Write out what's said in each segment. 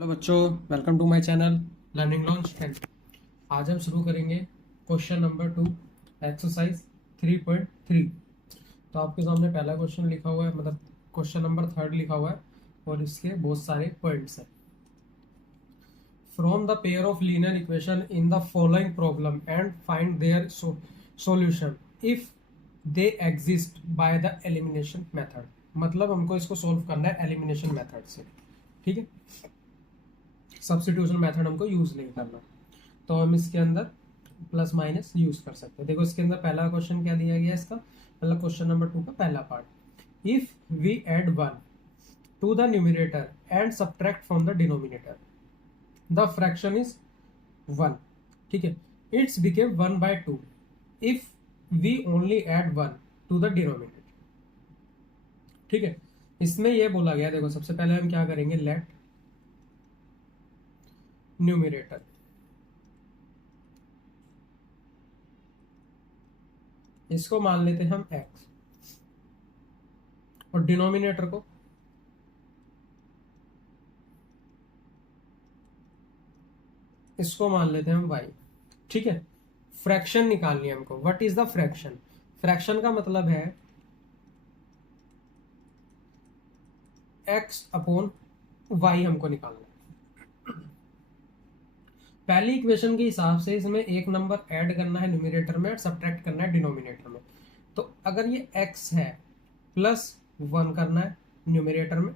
Hello बच्चों, welcome to my channel learning launch 10। आज हम शुरू करेंगे क्वेश्चन नंबर 2, एक्सरसाइज 3.3। तो आपके सामने पहला क्वेश्चन लिखा हुआ है, मतलब क्वेश्चन नंबर 3 लिखा हुआ है और इसके बहुत सारे पॉइंट्स हैं। From the pair of linear equation in the following problem and find their solution if they exist by the elimination method. मतलब हमको इसको सोल्व करना है एलिमिनेशन मेथड से, ठीक है। सब्स्टिट्यूशन मेथड हमको यूज नहीं करना, तो हम इसके अंदर प्लस माइनस यूज कर सकते हैं। देखो इसके अंदर पहला क्वेश्चन क्या दिया गया है इसका, मतलब क्वेश्चन नंबर 2 का पहला part. If we add 1 to the numerator and subtract from the denominator the fraction is 1, ठीक है। It's became 1/2 if we only add 1 to the denominator, ठीक है। इसमें यह बोला गया, देखो सबसे पहले हम क्या करेंगे, लेट न्यूमरेटर, इसको मान लेते हैं हम x, और डिनोमिनेटर को इसको मान लेते हैं हम y, ठीक है। फ्रैक्शन निकालनी है हमको। What is the fraction? Fraction का मतलब है x अपॉन y हमको निकालना है। पहली इक्वेशन के हिसाब से इसमें एक नंबर ऐड करना है न्यूमरेटर में और सब्ट्रैक्ट करना है डिनोमिनेटर में। तो अगर ये x है, प्लस 1 करना है न्यूमरेटर में,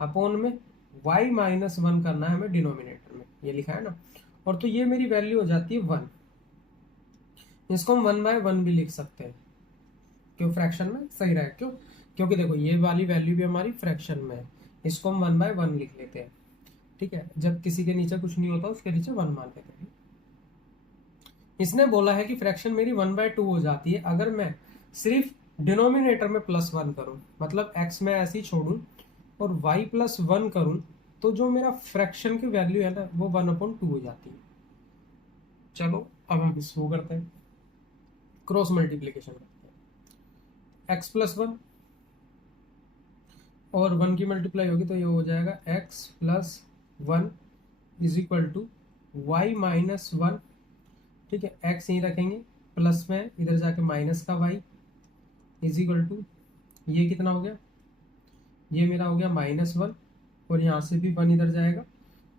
अपॉन में y माइनस 1 करना है हमें डिनोमिनेटर में, ये लिखा है ना। और तो ये मेरी वैल्यू हो जाती है 1। इसको हम 1/1 भी लिख सकते हैं, क्यों, फ्रैक्शन में सही रहे, क्यों, क्योंकि देखो ये वाली वैल्यू भी हमारी फ्रैक्शन में है। इसको हम 1/1 लिख लेते हैं, ठीक है। जब किसी के नीचे कुछ नहीं होता उसके नीचे 1 मान लेते हैं। इसने बोला है कि फ्रैक्शन मेरी 1/2 हो जाती है अगर मैं सिर्फ डिनोमिनेटर में +1 करूं, मतलब x में ऐसे ही छोड़ूं और y +1 करूं, तो जो मेरा फ्रैक्शन की वैल्यू है ना वो 1/2 हो जाती है। चलो अब हम इसको करते हैं, क्रॉस मल्टीप्लीकेशन करते हैं। x +1 और 1 की मल्टीप्लाई होगी तो ये हो जाएगा x +1 is equal to y minus 1, ठीक है। x यहीं रखेंगे, प्लस में इधर जाके माइनस का y इज इक्वल टू, ये कितना हो गया, ये मेरा हो गया -1, और यहाँ से भी 1 इधर जाएगा,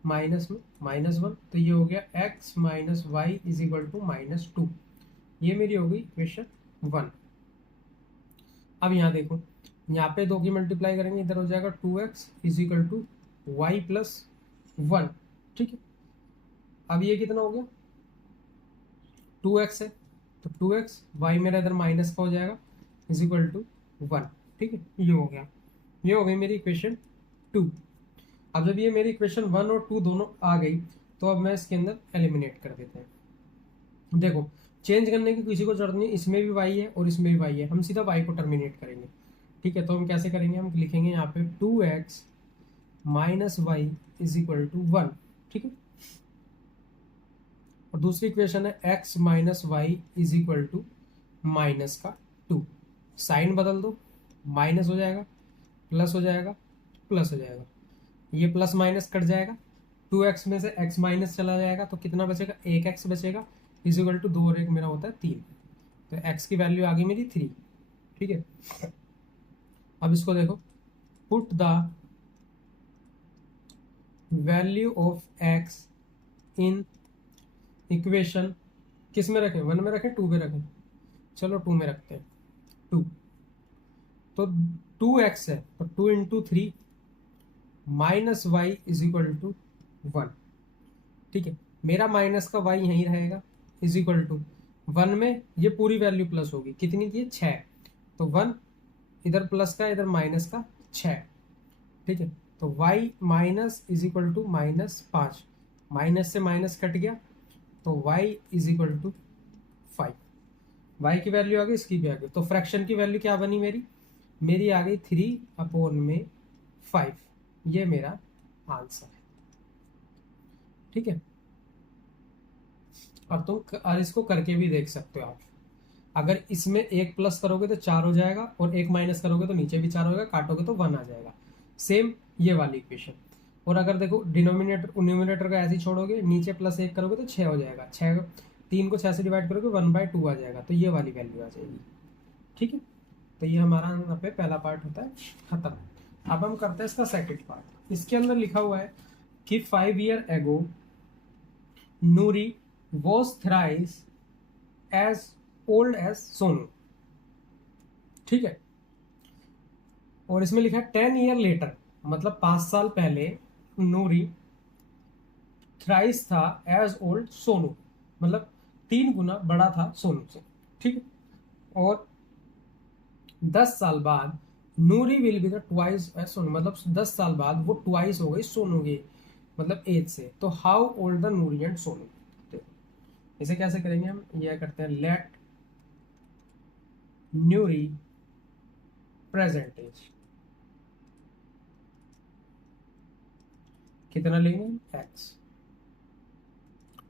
माइनस में -1, तो ये हो गया x minus y is equal to -2। ये मेरी हो गई इक्वेशन 1। अब यहाँ देखो, यहाँ पे 2 की मल्टीप्लाई करेंगे, इधर हो जाएगा 2x is equal to Y +1, ठीक है। अब ये कितना हो गया, 2x है तो 2x, y मेरा इधर माइनस का हो जाएगा इज इक्वल टू 1, ठीक है। ये हो गया, ये हो गई मेरी इक्वेशन 2। अब जब ये मेरी इक्वेशन 1 और 2 दोनों आ गई, तो अब मैं इसके अंदर एलिमिनेट कर देते हैं। देखो चेंज करने की किसी को जरूरत नहीं, इसमें भी y है और इसमें भी y है, हम सीधा y को टर्मिनेट करेंगे, ठीक है। तो हम कैसे करेंगे, हम लिखेंगे यहाँ पे 2x minus y is equal to 1, ठीक है। और दूसरी इक्वेशन है x minus y is equal to minus का 2। साइन बदल दो, माइनस हो जाएगा, प्लस हो जाएगा, प्लस हो जाएगा, ये प्लस माइनस कट जाएगा, 2x में से x माइनस चला जाएगा तो कितना बचेगा, 1x बचेगा इज इक्वल टू 2 और 1 मेरा होता है 3। तो x की वैल्यू आ गई मेरी 3, ठीक है। अब इसको देखो, put the value of x in equation, किस में रखें, 1 में रखें, 2 में रखें, चलो 2 में रखते हैं। 2 तो 2x है तो 2 into 3 minus y is equal to 1, ठीक है। मेरा माइनस का y यहीं रहेगा इज इक्वल टू 1 में ये पूरी वैल्यू प्लस होगी, कितनी की 6, तो 1 इधर प्लस का इधर माइनस का 6, ठीक है। तो y minus is equal to -5, minus से माइनस कट गया तो y is equal to 5। y की वैल्यू आ गई, इसकी भी आ गई, तो फ्रैक्शन की वैल्यू क्या बनी मेरी आ गई 3/5। ये मेरा आंसर है, ठीक है। अब तुम और इसको करके भी देख सकते हो आप। अगर इसमें 1 प्लस करोगे तो 4 हो जाएगा और 1 माइनस करोगे तो नीचे भी 4 होगा, काटोगे तो 1 आ जाएगा। सेम ये वाली इक्वेशन, और अगर देखो डिनोमिनेटर न्यूमिनेटर का ऐसे ही छोड़ोगे, नीचे +1 करोगे तो 6 हो जाएगा, 6 3 को 6 से डिवाइड करोगे 1/2 आ जाएगा, तो ये वाली वैल्यू आ जाएगी। ठीक है, तो ये हमारा यहाँ पे पहला पार्ट होता है खत्म। अब हम करते हैं इसका सेकंड पार्ट। इसके अंदर लिखा हुआ है कि 5 year ago Noori was thrice as old as Sonu. ठीक है, और इसमें लिखा है 10 ईयर लेटर, मतलब 5 साल पहले नूरी थ्राइस था एज ओल्ड सोनू, मतलब 3 गुना बड़ा था सोनू से। ठीक है, और 10 साल बाद Noori will be the twice age Sonu, मतलब 10 साल बाद वो ट्वाइस हो गई सोनू की मतलब एज से। तो how old the Noori and Sonu, इसे कैसे करेंगे हम, यह करते हैं लेट न्यूरी प्रेजेंट एज, कितना लेंगे x,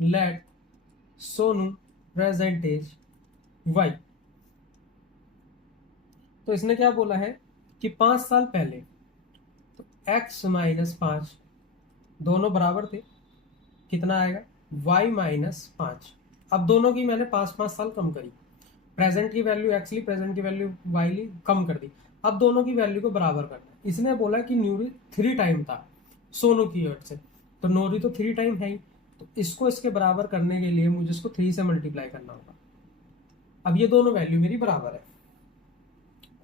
let Sonu present age y। तो इसने क्या बोला है कि 5 साल पहले, तो x - 5 दोनों बराबर थे, कितना आएगा y - 5। अब दोनों की मैंने 5-5 साल कम करी, प्रेजेंट की वैल्यू x ली, प्रेजेंट की वैल्यू y ली, कम कर दी। अब दोनों की वैल्यू को बराबर करना है। इसने बोला कि न्यूरी 3 टाइम था सोनू की ओर से, तो नूरी तो 3 टाइम है ही, तो इसको इसके बराबर करने के लिए मुझे इसको 3 से मल्टीप्लाई करना होगा। अब ये दोनों वैल्यू मेरी बराबर है।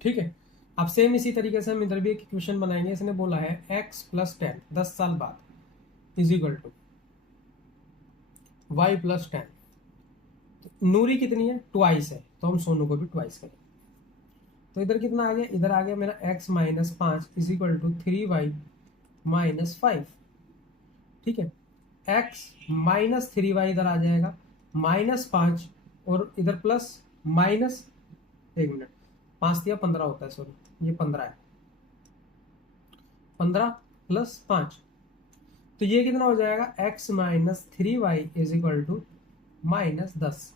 ठीक है, अब सेम इसी तरीके से हम इधर भी एक इक्वेशन बनाएंगे। इसने बोला है x + 10 10 साल बाद इज इक्वल टू y + 10। नूरी कितनी है, ट्वाइस है, तो हम सोनू को भी ट्वाइस करें। तो इधर कितना आ गया, इधर आ गया मेरा x - 5 is equal to 3y - 5। ठीक है, x - 3y इधर आ जाएगा, -5 और इधर प्लस माइनस, 1 मिनट, 5 दिया 15 होता है, सॉरी ये 15 है, 15 + 5, तो ये कितना हो जाएगा x - 3y is equal to -10।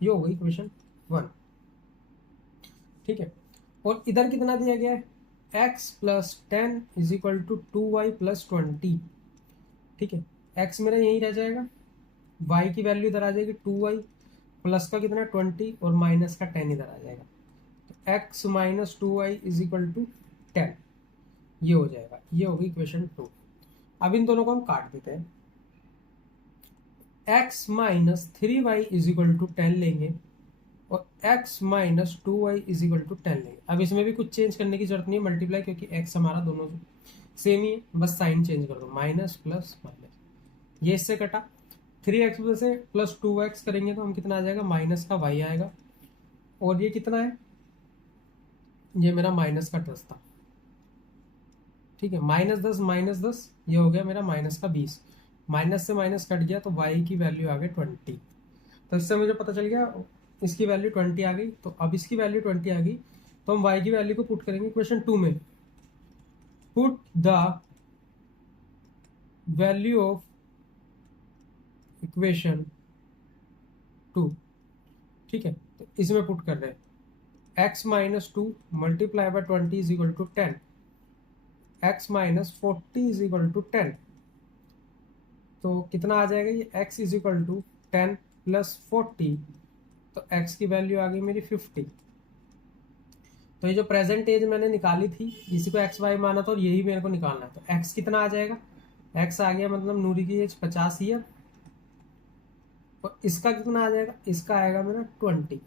ये हो गई इक्वेशन 1। ठीक है, और इधर कितना दिया गया है, x + 10 is equal to 2y + 20। ठीक है, x मेरा यही रह जाएगा, y की वैल्यू इधर आ जाएगी 2y, प्लस का कितना 20 और माइनस का 10 इधर आ जाएगा, तो x - 2y is equal to 10। ये हो जाएगा, ये होगी इक्वेशन 2। अब इन दोनों को हम काट देते हैं, x - 3y is equal to 10 लेंगे और x - 2y is equal to 10 लेंगे। अब इसमें भी कुछ चेंज करने की जरूरत नहीं है मल्टीप्लाई, क्योंकि x हमारा दोनों सेम ही है, बस साइन चेंज कर दो, माइनस प्लस माइनस, ये इससे कटा, 3x में से +2x करेंगे तो हम कितना आ जाएगा, माइनस का y आएगा, और ये कितना है, ये मेरा -10 था। ठीक है, -10 ये हो गया मेरा -20, माइनस से माइनस कट गया तो y की वैल्यू आ गई 20। तो इससे मुझे पता चल गया इसकी वैल्यू 20 आ गई, तो अब इसकी वैल्यू 20 आ गई, तो हम y की वैल्यू को पुट करेंगे क्वेश्चन 2 में, put the value of equation 2। ठीक है, तो इसमें पुट कर रहे हैं x - 2 multiply by 20 is equal to 10, x - 40 is equal to 10, तो कितना आ जाएगा ये, x इज इक्वल टू 10 + 40, तो x की वैल्यू आ गई मेरी 50। तो ये जो प्रेजेंट एज मैंने निकाली थी, इसी को x y माना था और यही मेरे को निकालना है, तो x कितना आ जाएगा, x आ गया मतलब नूरी की एज 50 ईयर, और इसका कितना आ जाएगा, इसका आएगा मेरा 20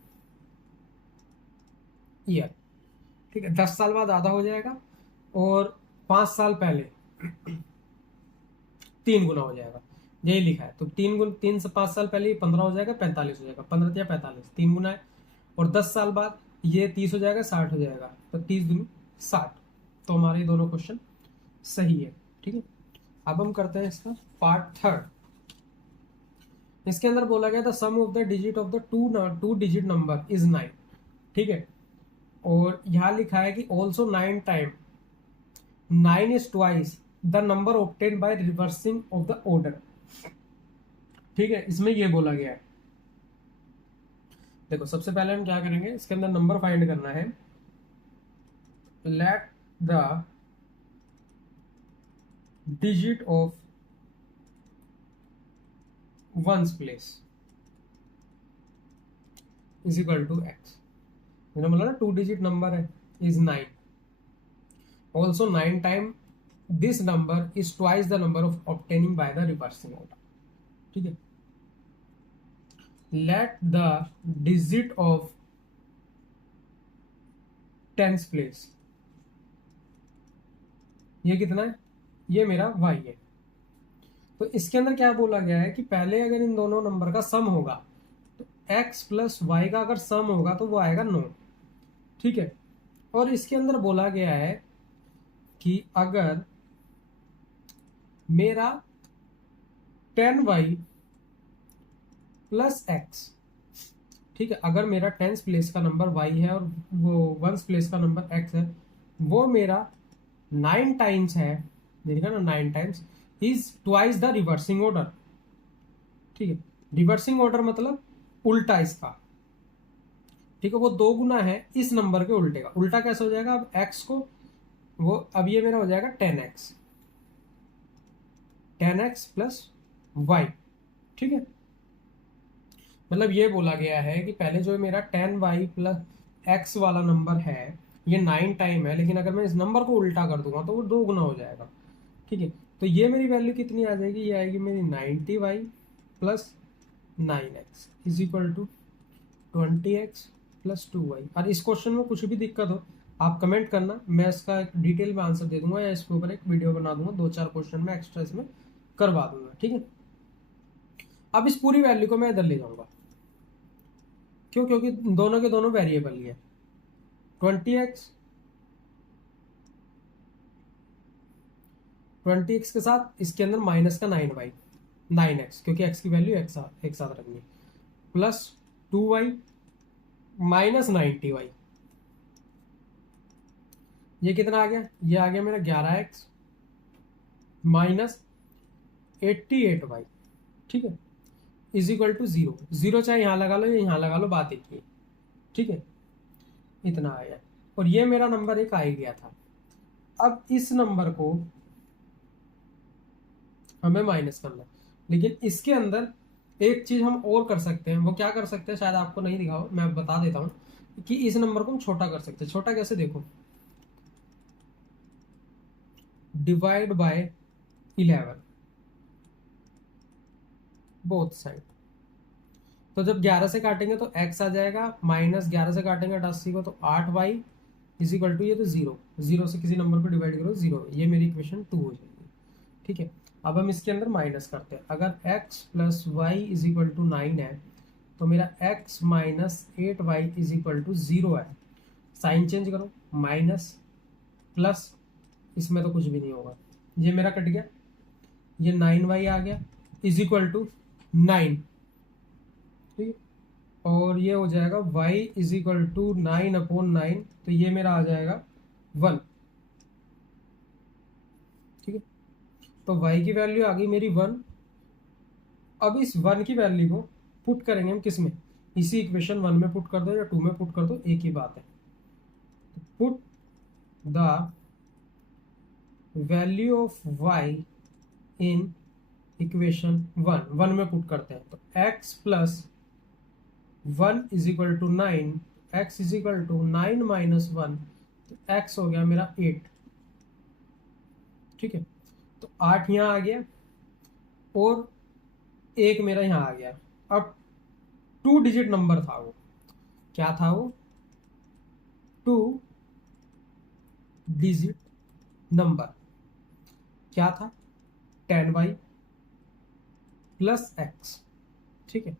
ईयर। ठीक है, 10 साल बाद आधा हो जाएगा, और 5 साल पहले 3 गुना हो जाएगा, यही लिखा है। तो 3 से 5 साल पहले 15 हो जाएगा, 45 हो जाएगा, 15 या 45 3 गुना है, और 10 साल बाद ये 30 हो जाएगा, 60 हो जाएगा, तो 30 दूनी 60। तो हमारे दोनों क्वेश्चन सही है। ठीक है, अब हम करते हैं इसका पार्ट 3। इसके अंदर बोला गया था sum of the digit of the two digit number is 9। ठीक है, और यहां लिखा है कि also 9 time 9 is twice the number obtain by reversing of the order. ठीक है, इसमें ये बोला गया है, देखो सबसे पहले हम क्या करेंगे, इसके अंदर नंबर फाइंड करना है, let the digit of ones place is equal to x. मैंने बोला ना 2 डिजिट नंबर है, is 9। Also 9 time this number is twice the number of obtaining by the reversing order. ठीक है, let the digit of tens place, ये कितना है, ये मेरा y है। तो इसके अंदर क्या बोला गया है कि पहले अगर इन दोनों नंबर का सम होगा तो x प्लस वाई का अगर सम होगा तो वो आएगा 9। ठीक है, और इसके अंदर बोला गया है कि अगर मेरा 10y प्लस एक्स, ठीक है, अगर मेरा टेंस प्लेस का नंबर y है और वो वंस प्लेस का नंबर x है, वो मेरा 9 टाइम्स है, देखा ना 9 times is twice the reversing order. ठीक है, रिवर्सिंग ऑर्डर मतलब उल्टा इसका। ठीक है, वो 2 गुना है इस नंबर के उल्टे का। उल्टा कैसे हो जाएगा, अब x को वो, अब ये मेरा हो जाएगा 10x, 10x प्लस वाई। ठीक है, मतलब ये बोला गया है कि पहले जो मेरा 10y प्लस एक्स वाला नंबर है ये 9 टाइम है, लेकिन अगर मैं इस नंबर को उल्टा कर दूंगा तो वो 2 गुना हो जाएगा। ठीक है, तो ये मेरी वैल्यू कितनी आ जाएगी, ये आएगी मेरी 90y plus 9x is equal to 20x plus 2y। और इस क्वेश्चन में कुछ भी दिक्कत हो आप कमेंट करना, मैं इसका एक डिटेल में आंसर दे दूंगा या इसके ऊपर एक वीडियो बना दूंगा, 2-4 क्वेश्चन में एक्स्ट्रा इसमें करवा दूंगा। ठीक है, अब इस पूरी वैल्यू को मैं इधर ले जाऊंगा, क्यों, क्योंकि दोनों के दोनों वेरिएबल ही है। 20x के साथ इसके अंदर माइनस का 9y, 9x क्योंकि x की वैल्यू एक साथ रखनी है, प्लस 2y माइनस 90y। ये कितना आ गया, ये आ गया मेरा 11x माइनस 88y। ठीक है, इज इक्वल टू 0। 0 चाहे यहां लगा लो या यहां लगा लो, बात एक ही। ठीक है, इतना आया और ये मेरा नंबर एक आ ही गया था। अब इस नंबर को हमें माइनस करना है, लेकिन इसके अंदर एक चीज हम और कर सकते हैं। वो क्या कर सकते हैं, शायद आपको नहीं दिखा हो, मैं बता देता हूं कि इस नंबर को हम छोटा कर सकते हैं। छोटा कैसे, देखो, डिवाइड बाय 11 बोथ साइड। तो जब 11 से काटेंगे तो x आ जाएगा, माइनस 11 से काटेंगे 88 को तो 8y इज इक्वल टू, ये तो 0, 0 से किसी नंबर को डिवाइड करो 0, ये मेरी इक्वेशन 2 हो जाएगी। ठीक है, अब हम इसके अंदर माइनस करते हैं। अगर x plus y is equal to 9 है तो मेरा x minus 8y is equal to 0 है। साइन चेंज करो, माइनस प्लस, इसमें तो कुछ भी नहीं होगा, ये मेरा कट गया, ये 9y आ गया इज इक्वल टू 9। ठीक है, और ये हो जाएगा y इज इक्वल टू 9/9, तो ये मेरा आ जाएगा 1। ठीक है, तो y की वैल्यू आ गई मेरी 1। अब इस 1 की वैल्यू को पुट करेंगे हम किस में, इसी इक्वेशन 1 में पुट कर दो या 2 में पुट कर दो, एक ही बात है। Put the value of y in equation 1 में पुट करते हैं, तो x plus 1 is equal to 9, x is equal to 9 minus 1, तो x हो गया मेरा 8। ठीक है, तो 8 यहां आ गया और एक मेरा यहां आ गया। अब 2 डिजिट नंबर था, वो क्या था, वो 2 डिजिट नंबर क्या था, 10y प्लस एक्स। ठीक है,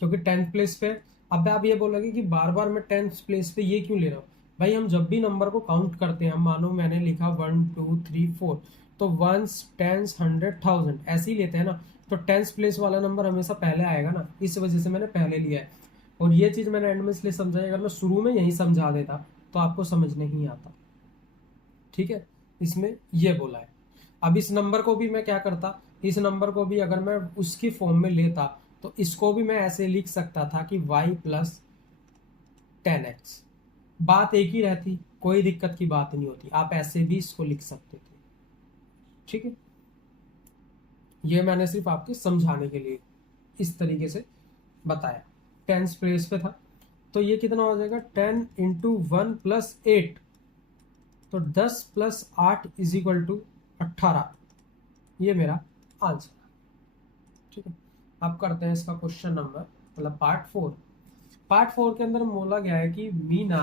क्योंकि 10th प्लेस पे, अब आप ये बोलोगे कि बार बार मैं 10th प्लेस पे ये क्यों ले रहा हूँ। भाई हम जब भी नंबर को काउंट करते हैं, हम मानो मैंने लिखा 1 2 3 4, तो 1s 10s 100 1000 ऐसे ही लेते हैं ना, तो 10th प्लेस वाला नंबर हमेशा पहले आएगा ना, इस वजह से मैंने पहले लिया है। और ये चीज मैंने एंड में इसलिए समझाई, अगर मैं शुरू में यही समझा देता तो आपको समझ नहीं आता। ठीक है, इसमें ये बोला है। अब इस नंबर को भी मैं क्या करता, इस नंबर को भी अगर मैं उसकी फॉर्म में लेता तो इसको भी मैं ऐसे लिख सकता था कि y प्लस 10x, बात एक ही रहती, कोई दिक्कत की बात नहीं होती, आप ऐसे भी इसको लिख सकते थे। ठीक है, ये मैंने सिर्फ आपके समझाने के लिए इस तरीके से बताया। 10 प्लेस पे था, तो ये कितना हो जाएगा 10 इंटू 1 प्लस 8, तो 10 प्लस 8 इज इक्वल टू 18। ये मेरा आंसर। ठीक है, अब करते हैं इसका क्वेश्चन नंबर मतलब पार्ट 4। पार्ट 4 के अंदर बोला गया है कि Meena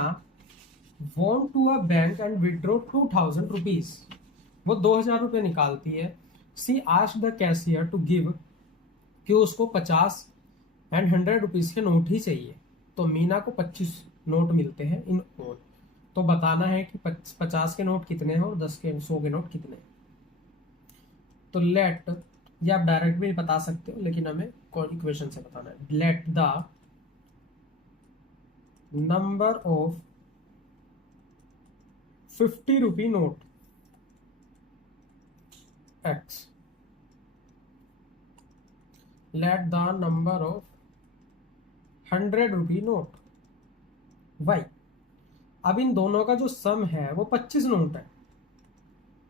want to a bank and withdraw 2000 rupees. वो 2000 रुपये निकालती है। She asked the cashier to give, कि उसको 50 एंड 100 रुपीज के नोट ही चाहिए। तो मीना को 25 नोट मिलते हैं इन ऑल। तो बताना है कि 50 के नोट कितने हैं और 100 के नोट कितने हैं। तो लेट, ये आप डायरेक्ट भी बता सकते हो लेकिन हमें इक्वेशन से बताना है। Let the number of 50 rupee note x, let the number of 100 rupee note y। अब इन दोनों का जो सम है वो 25 नोट है।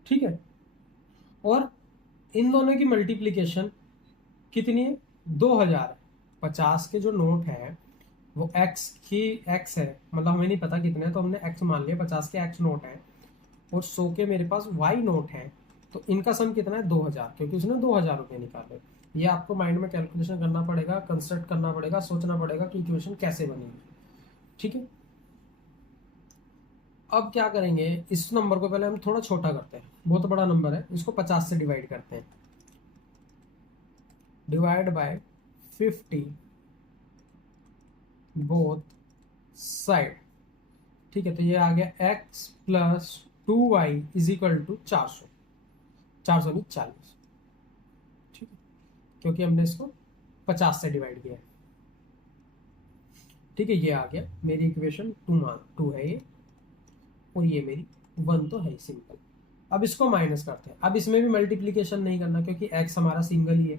ठीक है, और इन दोनों की मल्टीप्लीकेशन कितनी है 2000 है। 50 के जो नोट है वो x की x है, मतलब हमें नहीं पता कितने, तो हमने x मान लिया। 50 के x नोट है और 100 के मेरे पास y नोट है। तो इनका सम कितना है 2000, क्योंकि उसने 2000 रुपये निकाले। ये आपको माइंड में कैलकुलेशन करना पड़ेगा, कंस्ट्रक्ट करना पड़ेगा, सोचना पड़ेगा कि इक्वेशन कैसे बनेगी। ठीक है, अब क्या करेंगे, इस नंबर को पहले हम थोड़ा छोटा करते हैं। बहुत बड़ा नंबर है, इसको 50 से डिवाइड करते हैं। Divide by 50 both side. ठीक है, तो ये आ गया x plus 2y is equal to 400। 400 नहीं 40। ठीक है, क्योंकि हमने इसको 50 से डिवाइड किया है। ठीक है, ये आ गया मेरी इक्वेशन 2 है ये, और ये मेरी 1 तो है ही सिंपल। अब इसको माइनस करते हैं। अब इसमें भी मल्टीप्लीकेशन नहीं करना क्योंकि x हमारा सिंगल ही है।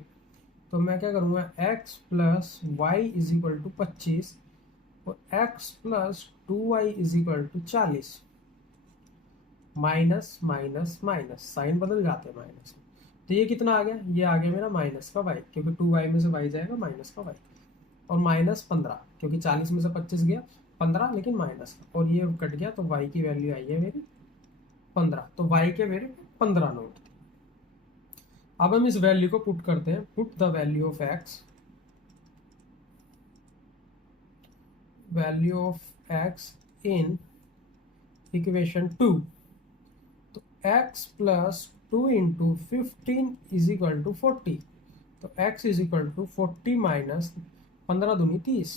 तो मैं क्या करूँगा, x plus y is equal to 25 और x plus 2y is equal to 40। Minus minus minus, sign बदल जाते हैं माइनस में। तो ये कितना आ गया, ये आ गया मेरा माइनस का y, क्योंकि 2y में से y जाएगा माइनस का y। और माइनस 15, क्योंकि 40 में से 25 गया 15, लेकिन माइनस का, और ये कट गया तो y की वैल्यू आई है मेरी 15। तो y के मेरे 15 नोट थे। अब हम इस वैल्यू को पुट करते हैं। Put the value of x, value of x in equation 2। तो x plus 2 into 15 is equal to 40। तो x is equal to 40 minus 15 दूनी 30,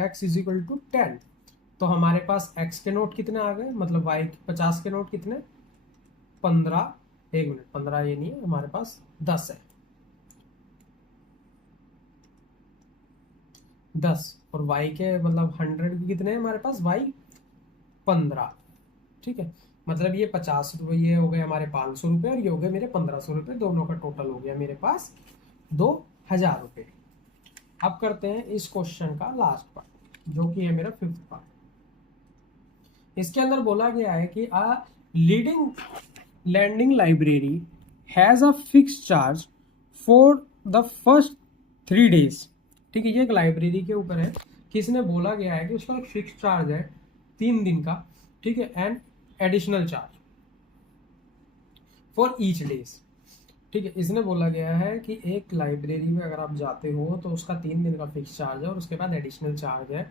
x इज इक्वल टू 10। तो हमारे पास x के नोट कितने आ गए, मतलब y 50 के नोट कितने 15, 1 मिनट 15 ये नहीं है हमारे पास 10 है, 10। और y के मतलब 100 के कितने हैं हमारे पास, y 15। ठीक है, मतलब ये 50 रुपये, ये हो गए हमारे 500 रुपये, और ये हो गए मेरे 1500 रुपये। दोनों का टोटल हो गया मेरे पास 2000 रुपये। अब करते हैं इस क्वेश्चन का लास्ट पार्ट, जो कि है मेरा 5th पार्ट। इसके अंदर बोला गया है कि a leading landing library has a fix charge for the first 3 days. ठीक है, ये एक लाइब्रेरी के ऊपर है कि इसने बोला गया है कि उसका एक फिक्स चार्ज है 3 दिन का। ठीक है, and additional charge for each days. ठीक है, इसने बोला गया है कि एक लाइब्रेरी में अगर आप जाते हो तो उसका 3 दिन का फिक्स चार्ज है और उसके बाद एडिशनल चार्ज है।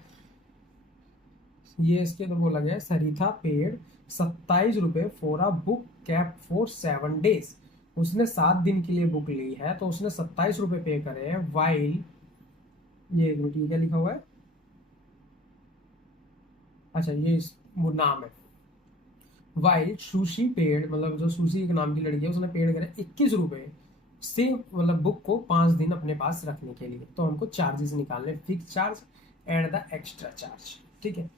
ये इसके अंदर बोला गया है सरिता पेड 27 रुपये for a book cap for 7 days. उसने 7 दिन के लिए बुक ली है तो उसने 27 रुपये पे करे हैं। वाइल, ये एक मिनट, ये क्या लिखा हुआ है, अच्छा ये वो नाम है। वाइल सुशी पेड, मतलब जो सुशी एक नाम की लड़की है उसने पेड करे 21 रुपये से, मतलब बुक को 5 दिन अपने पास रखने के लिए। तो हमको चार्जेस निकालने, fix charge and the extra charge. ठीक है,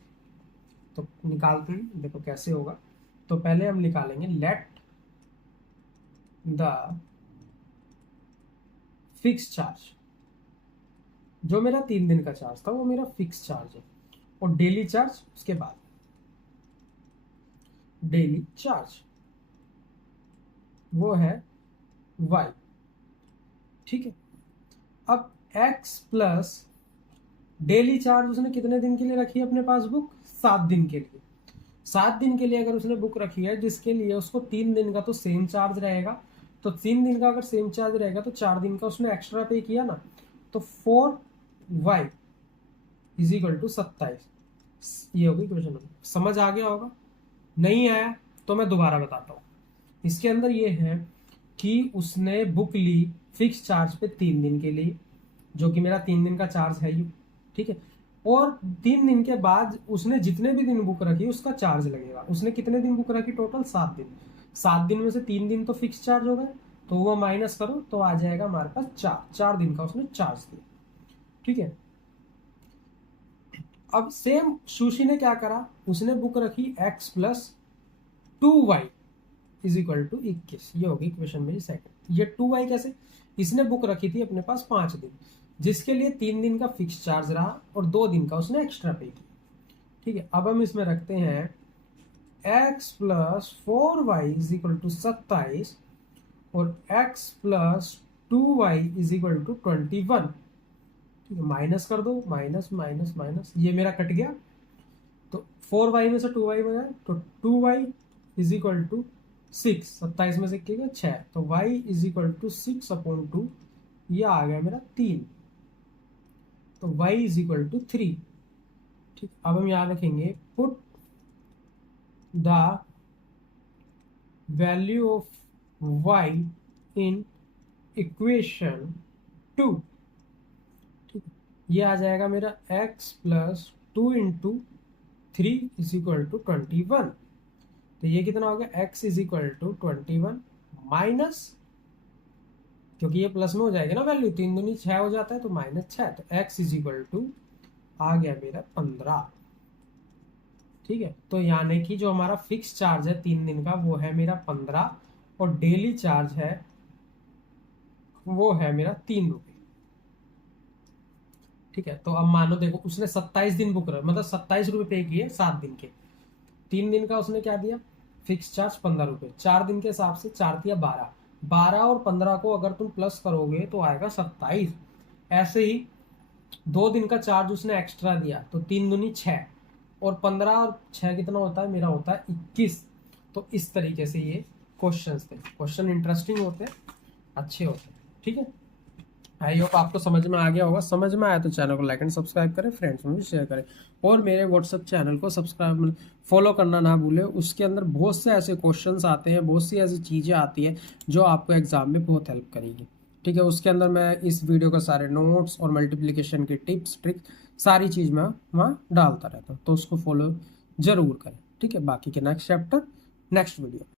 तो निकालते हैं, देखो कैसे होगा। तो पहले हम निकालेंगे लेट द फिक्स चार्ज। जो मेरा 3 दिन का चार्ज था वो मेरा फिक्स चार्ज है, और डेली चार्ज उसके बाद। डेली चार्ज वो है वाई, ठीक है। अब एक्स प्लस डेली चार्ज उसने कितने दिन के लिए रखी है अपने पास बुक? 7 दिन के लिए। 7 दिन के लिए अगर उसने बुक रखी है जिसके लिए उसको 3 दिन का तो सेम चार्ज रहेगा, तो 3 दिन का अगर सेम चार्ज रहेगा तो 4 दिन का उसने एक्स्ट्रा पे किया ना, तो 4y इज इक्वल टू 27। ये होगी क्वेश्चन। समझ आ गया होगा? नहीं आया तो मैं दोबारा बताता हूँ। इसके अंदर ये है कि उसने बुक ली फिक्स चार्ज पे 3 दिन के लिए, जो कि मेरा 3 दिन का चार्ज है ही, ठीक है। और 3 दिन के बाद उसने जितने भी दिन बुक रखी उसका चार्ज लगेगा। उसने कितने दिन बुक रखी? टोटल 7 दिन। 7 दिन में से 3 दिन तो फिक्स चार्ज हो गए, तो वो माइनस करो तो आ जाएगा हमारे पास 4 दिन का उसने चार्ज दिया, ठीक है। अब सेम सुशी ने क्या करा, उसने बुक रखी x plus 2y is equal to 21। ये होगी क्वेश्चन मेरी सेकंड। ये 2y कैसे? इसने बुक रखी थी अपने पास 5 दिन, जिसके लिए 3 दिन का फिक्स चार्ज रहा और 2 दिन का उसने एक्स्ट्रा पे किया, ठीक है। अब हम इसमें रखते हैं x plus 4y is equal to 27 और x plus 2y is equal to 21, ठीक है। माइनस कर दो, माइनस माइनस माइनस, ये मेरा कट गया, तो 4y में से 2y में गया तो 2y इज इक्वल टू 6, 27 में से क्या 6, तो y इज इक्वल टू 6/2, ये आ गया मेरा 3, तो y इज इक्वल टू 3, ठीक। अब हम याद रखेंगे put the value of y in equation 2, ठीक। ये आ जाएगा मेरा x plus 2 into 3 is equal to 21, तो ये कितना हो गया? x is equal to 21 minus, क्योंकि ये प्लस में हो जाएगा ना वैल्यू, 3 दूनी 6 हो जाता है, तो -6, तो x इज इक्वल टू आ गया मेरा 15, ठीक है। तो यानी कि जो हमारा फिक्स चार्ज है 3 दिन का वो है मेरा 15 और डेली चार्ज है वो है मेरा 3 रुपये, ठीक है। तो अब मानो देखो उसने 27 दिन बुक रहा, मतलब 27 रुपये पे किए 7 दिन के, 3 दिन का उसने क्या दिया? फिक्स चार्ज 15 रुपये, 4 दिन के हिसाब से 4 दिया 12, 12 और 15 को अगर तुम प्लस करोगे तो आएगा 27। ऐसे ही 2 दिन का चार्ज उसने एक्स्ट्रा दिया, तो 3 दूनी 6 और 15 और 6 कितना होता है? मेरा होता है 21। तो इस तरीके से ये क्वेश्चंस थे। क्वेश्चन इंटरेस्टिंग होते हैं, अच्छे होते हैं, ठीक है। आई होप आपको समझ में आ गया होगा। समझ में आया तो चैनल को लाइक एंड सब्सक्राइब करें, फ्रेंड्स में भी शेयर करें, और मेरे व्हाट्सएप चैनल को सब्सक्राइब फॉलो करना ना भूलें। उसके अंदर बहुत से ऐसे क्वेश्चंस आते हैं, बहुत सी ऐसी चीज़ें आती हैं जो आपको एग्जाम में बहुत हेल्प करेगी, ठीक है। उसके अंदर मैं इस वीडियो का सारे नोट्स और मल्टीप्लिकेशन की टिप्स ट्रिक सारी चीज़ मैं वहाँ डालता रहता हूँ, तो उसको फॉलो ज़रूर करें, ठीक है। बाकी के नेक्स्ट चैप्टर नेक्स्ट वीडियो।